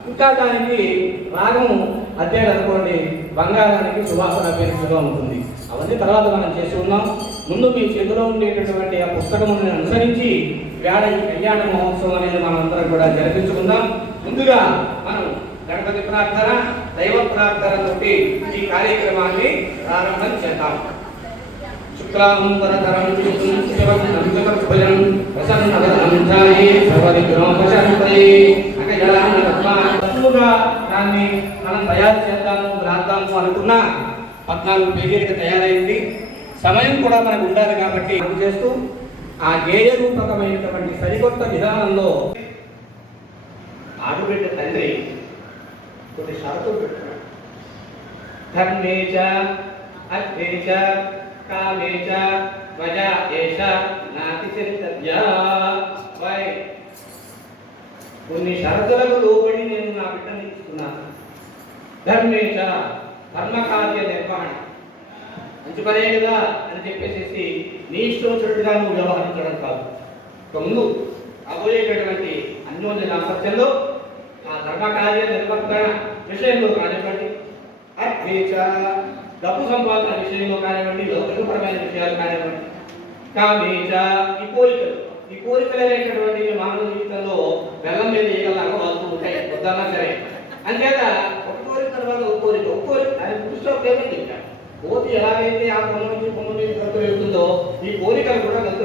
ఇంకా దానికి రాగం అధ్యాయులు అనుకోండి బంగారానికి సువాసన పేరుగా ఉంటుంది అవన్నీ తర్వాత మనం చేసి ఉన్నాం ముందు మీ చేతిలో ఉండేటటువంటి ఆ పుస్తకములను అనుసరించి వేడ ఈ కళ్యాణ మహోత్సవం అనేది మనం అందరం కూడా జరిపించుకుందాం ముందుగా మనం గణపతి ప్రార్థన దైవ ప్రార్థన తోటి ఈ కార్యక్రమాన్ని ప్రారంభం చేద్దాం శుక్లాంబరధరం శివం నందకర్భజం సర్వవిఘ్నోపశాంతయే రత్నముగా దాన్ని మనం తయారు చేద్దాము రాద్దాము అనుకున్నా పద్నాలుగు పేజీలకు తయారైంది. సమయం కూడా మనకు ఉండాలి కాబట్టి చేస్తూ ఆ గేయ రూపకమైనటువంటి సరికొత్త విధానంలో ఆడబిడ్డ తండ్రి కొన్ని షరతులు పెట్టుకున్నాడు. ధర్మే చ అర్థే చ కామే చ ఏష నాతి చింతవ్యా కొన్ని షరతులకు లోపడి నేను నా బిడ్డని ఇస్తున్నాను ధర్మేచ కర్మకార్య ధర్మకార్య నిర్వహణ. మంచి పనే కదా అని చెప్పేసి నీ ఇష్టం వచ్చినట్టుగా నువ్వు వ్యవహరించడం కాదు. ఇక ముందు రాబోయేటటువంటి అన్యోన్య దాంపత్యంలో ఆ ధర్మకార్య నిర్వర్తన విషయంలో కానివ్వండి అర్థేచ డబ్బు సంపాదన విషయంలో కానివ్వండి లౌకికపరమైన విషయాలు కానివ్వండి. కామేచ ఈ కోరికలు. ఈ కోరికలు అనేటటువంటి మానవ జీవితంలో బెల్లం మీద ఏగలాగా వాళ్ళు ఉంటాయి. వద్దన్నా సరే. అంచేత ఒక తర్వాత ఒక కోరిక ఒక కోరిక అది పురుషులో పేమెంట్ చెప్పాడు కోతి ఎలాగైతే ఆ కొమ్మ నుంచి కొమ్మ మీద గంతు వెళ్తుందో ఈ కోరికలు కూడా గంతు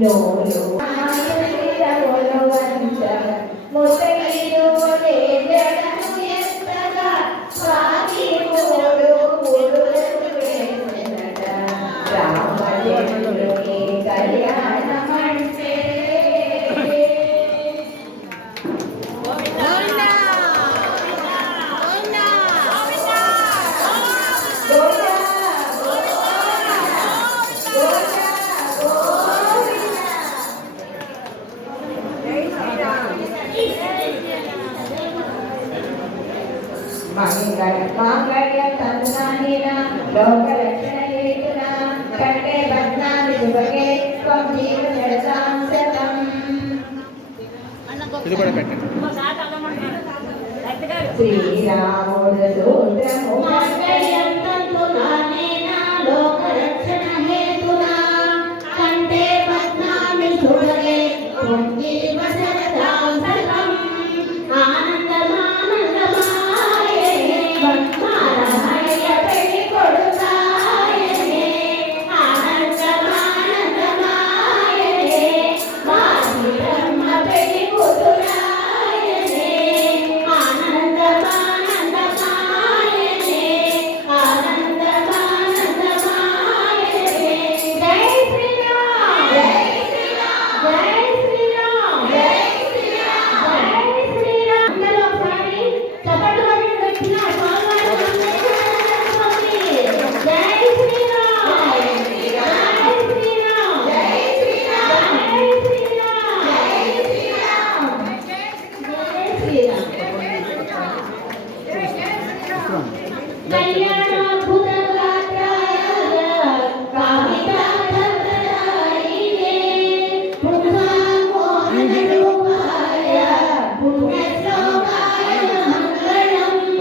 有有 ఇది కూడా పెట్టండి. శ్రీరాముడు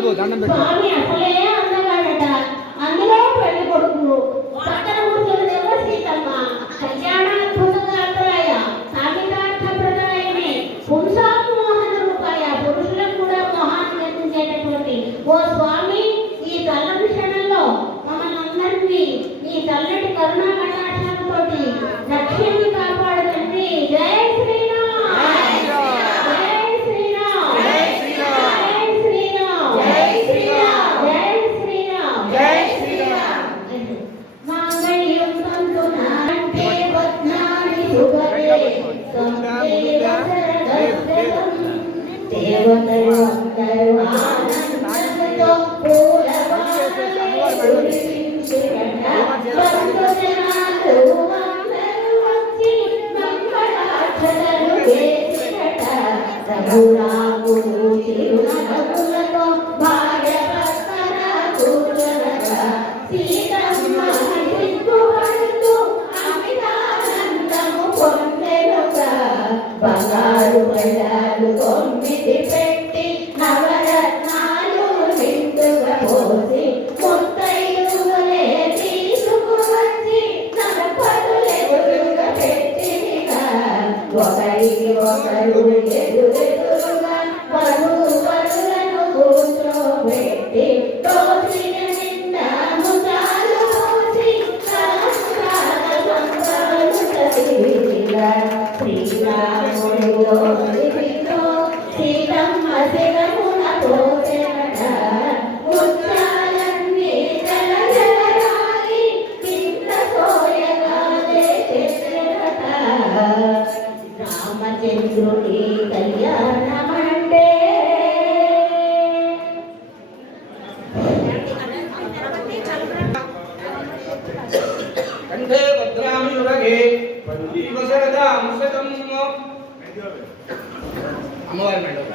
బాబు దండం పెట్టు రామచంద్రుడి కళ్యాణం అంటే కంటే భద్రామి అమ్మవారి మేడం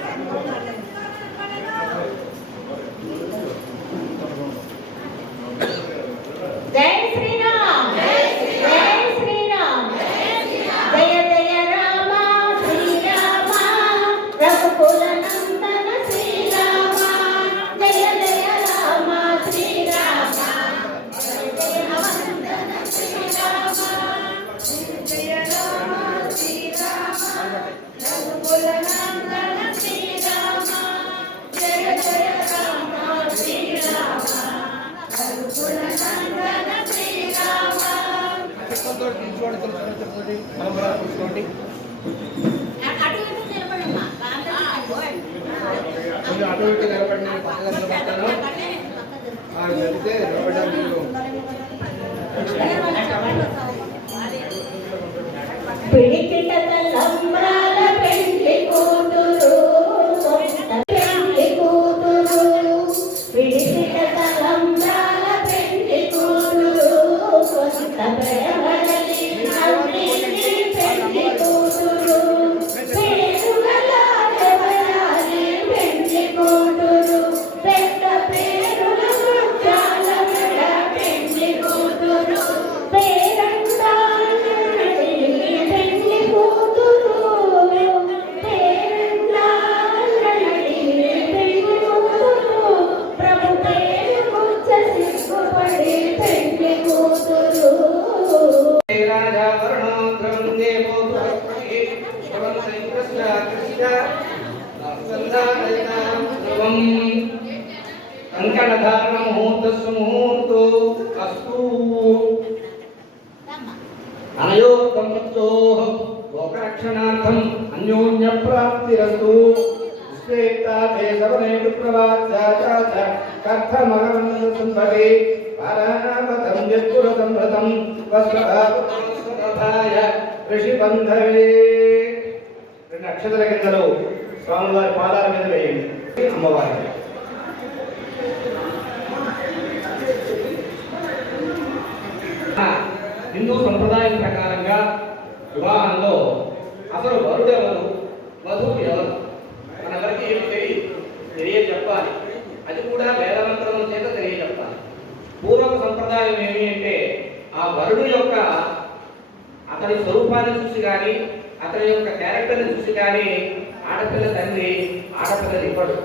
ఆటోమేటిక్ నిలబడి నేను పక్కగా కర్థమగమందుంభవే కిందలు స్వామివారి పాదాల మీద వేయండి. అమ్మవారి హిందూ సంప్రదాయం ప్రకారంగా వివాహంలో అసలు వరుడెవరు? కానీ అతని యొక్క క్యారెక్టర్ని చూసి కానీ ఆడపిల్ల తండ్రి ఆడపిల్లని ఇవ్వడు.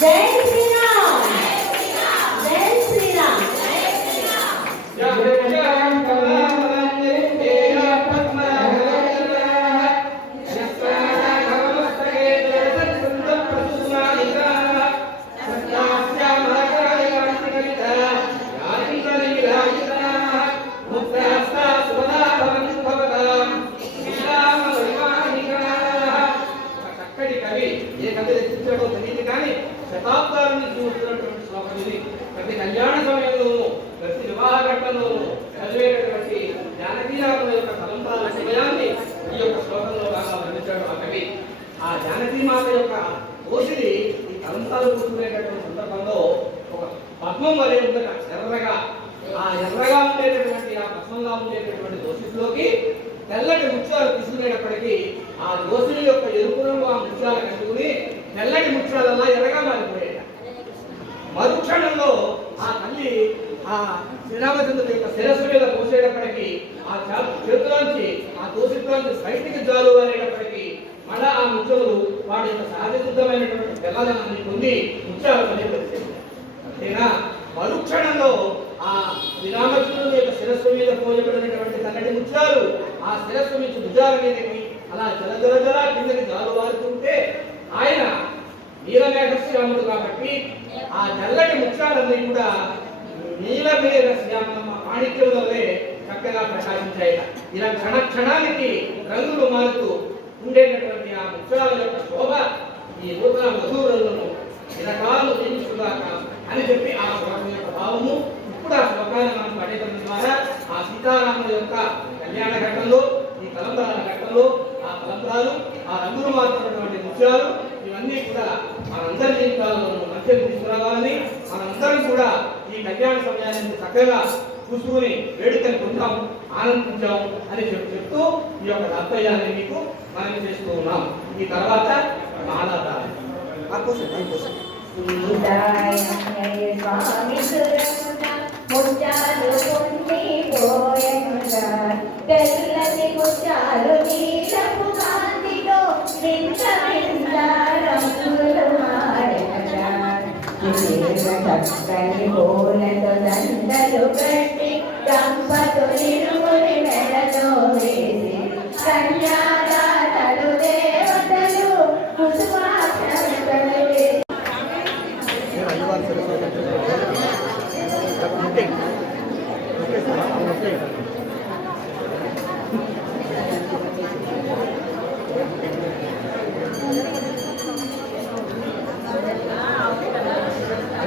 జై కవి తెలియదు కానీ శతాబ్దాల నుంచి వస్తున్నటువంటి శ్లోకం ఇది ప్రతి కళ్యాణ సమయంలోనూ ప్రతి వివాహ ఘట్టంలోనూ చదివేటటువంటి జానకీరామ యొక్క తలంపాల సమయాన్ని ఈ యొక్క శ్లోకంలో బాగా వర్ణించాడు ఆ కవి. ఆ జానకీ మాత యొక్క కోసిని ఈ తలంపాలు కూర్చునేటటువంటి సందర్భంలో ఒక పద్మం వలె ఉందట ఎర్రగా. ఆ ఎర్రగా ఉండేటటువంటి ఆ పద్మంగా ఉండేటటువంటి దోషిలోకి తెల్లటి ముత్యాలు తీసుకునేటప్పటికీ ఆ దోషుని యొక్క ఎరుపు రంగు ఆ ముత్యాలు కట్టుకుని తెల్లటి ముత్యాలల్లా ఎర్రగా మారిపోయాయి. మరుక్షణంలో ఆ తల్లి ఆ శ్రీరామచంద్రుడి యొక్క శిరస్సు మీద పోసేటప్పటికి ఆ చేతులోంచి ఆ దోషిలోంచి బయటికి జాలు అనేటప్పటికీ మళ్ళా ఆ ముత్యములు వాడి యొక్క సహజ సిద్ధమైనటువంటి పిల్లలన్నీ పొంది ముత్యాలు అంతేనా? మరుక్షణంలో ఆ శ్రీరామచంద్రుని యొక్క శిరస్సు మీద పోయబడినటువంటి తల్లటి ముత్యాలు ఆ శిరస్సు నుంచి భుజాల మీదకి అలా జలజలజల కిందకి జారువారుతుంటే ఆయన నీలమేఘశ్యాముడు కాబట్టి ఆ తెల్లటి ముత్యాలన్నీ కూడా నీలమేఘ శ్యామమ్మ మాణిక్యం వల్లే చక్కగా ప్రకాశించాయి ఇలా క్షణ క్షణానికి రంగులు మారుతూ ఉండేటటువంటి ఆ ముత్యాల యొక్క శోభ ఈ నూతన మధువులను చిరకాలు జీవిస్తుగాక అని చెప్పి ఆ శ్లోకం యొక్క భావము. ఇప్పుడు ఆ శ్లోకాన్ని మనం పఠించడం ద్వారా ఆ సీతారాముల యొక్క కళ్యాణ ఘట్టంలో ఈ కలంబరాల ఘట్టంలో ఆ కలంబరాలు ఆ రంగులు మారుతున్నటువంటి ముత్యాలు ఇవన్నీ కూడా మనందరి జీవితాల్లో మధ్య తీసుకురావాలని మనందరం కూడా ఈ కళ్యాణ సమయాన్ని చక్కగా చూసుకుని వేడుకని పొందాం ఆనందించాం అని చెప్పి చెప్తూ ఈ యొక్క కర్తవ్యాన్ని మీకు మనం చేస్తూ ఉన్నాం ఈ తర్వాత కోసం తెల్లని ముత్యాలు చక్కని పూలతో దండలు కట్టి మెడలో వేసి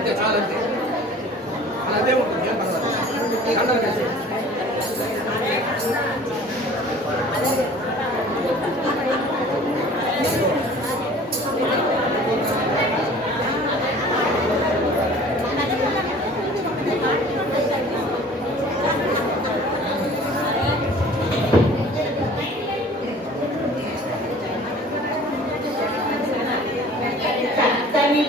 అంతే చాలంతే అదే ఉంటుంది ఏం పర్వాలేదు. కండలు కలిసి చక్కని